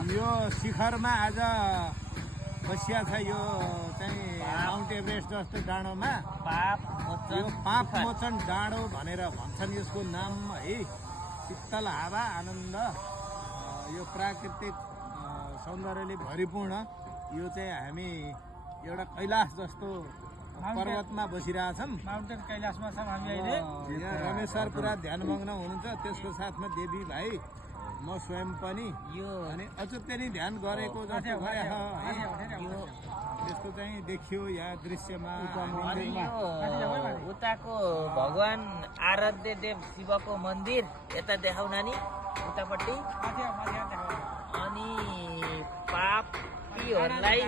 यो शिखरमा आज बसिया छ यो चाहिँ माउन्ट एभरेस्ट जस्तो डाँडोमा यो पाप मोचन डाँडो भनेर भन्छन् यसको नाम है। शीतल हावा आनन्द यो प्राकृतिक सौन्दर्यले भरिपूर्ण यो चाहिँ हामी एउटा कैलाश जस्तो पर्वतमा बसिरहेछौँ। माउन्टेन कैलाशमा छौँ हामी अहिले। यहाँ रमेश सर पुरा ध्यानमग्न हुनुहुन्छ, त्यसको साथमा देवी भाइ म स्वयं पनि यो अनि अचुक्कै नै ध्यान गरेको जस्तो गरे त्यस्तो चाहिँ देखियो यहाँ दृश्यमा। अनि यो उताको भगवान आराध्य देव शिवको मन्दिर यता देखाउन नि उतापट्टि। अनि पापीहरूलाई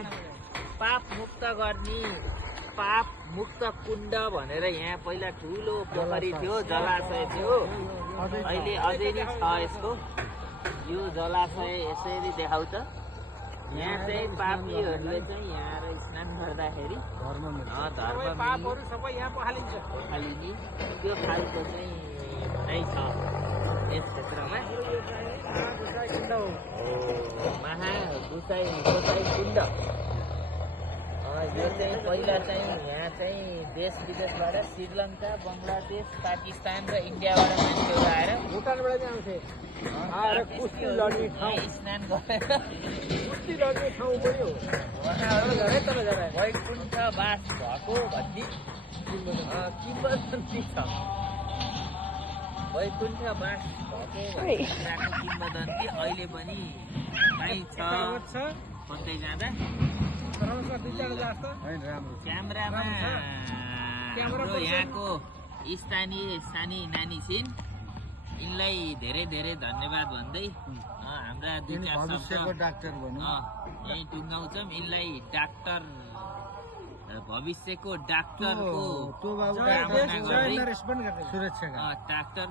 पाप मुक्त गर्ने पाप मुक्त कुण्ड भनेर यहाँ पहिला ठुलो पोखरी थियो, जलाशय थियो। अहिले अझै नै छ यसको यो जलाशय। यसरी देखाउ त यहाँ चाहिँ पापीहरूले चाहिँ यहाँ आएर स्नान गर्दाखेरि पापहरू सबै यहाँ पखालिन्छ। पखालिने त्यो खालको चाहिँ भनाइ छ यस क्षेत्रमा। महागुसाई कुण्ड यो चाहिँ पहिला चाहिँ यहाँ चाहिँ देश विदेशबाट श्रीलङ्का, बङ्गलादेश, पाकिस्तान र इन्डियाबाट मान्छेहरू आएर भुटानबाट पनि आउँथे आएर कुस्ती लड्ने ठाउँ, स्नान गरेर कुस्ती लड्ने ठाउँ पनि हो। वैकुण्ठ बास भएको भन्ने किंवदन्ती छ। वैकुण्ठ बास भएको किंवदन्ती अहिले पनि पाइन्छ। कतै जाँदा क्यामेरामा हाम्रो यहाँको स्थानीय सानी नानी छिन्, यिनलाई धेरै धेरै धन्यवाद भन्दै हाम्रा दुई चार शब्द डाक्टर यही टुङ्गाउँछौँ। यिनलाई डाक्टर भविष्यको डाक्टरको सुरक्षा डाक्टर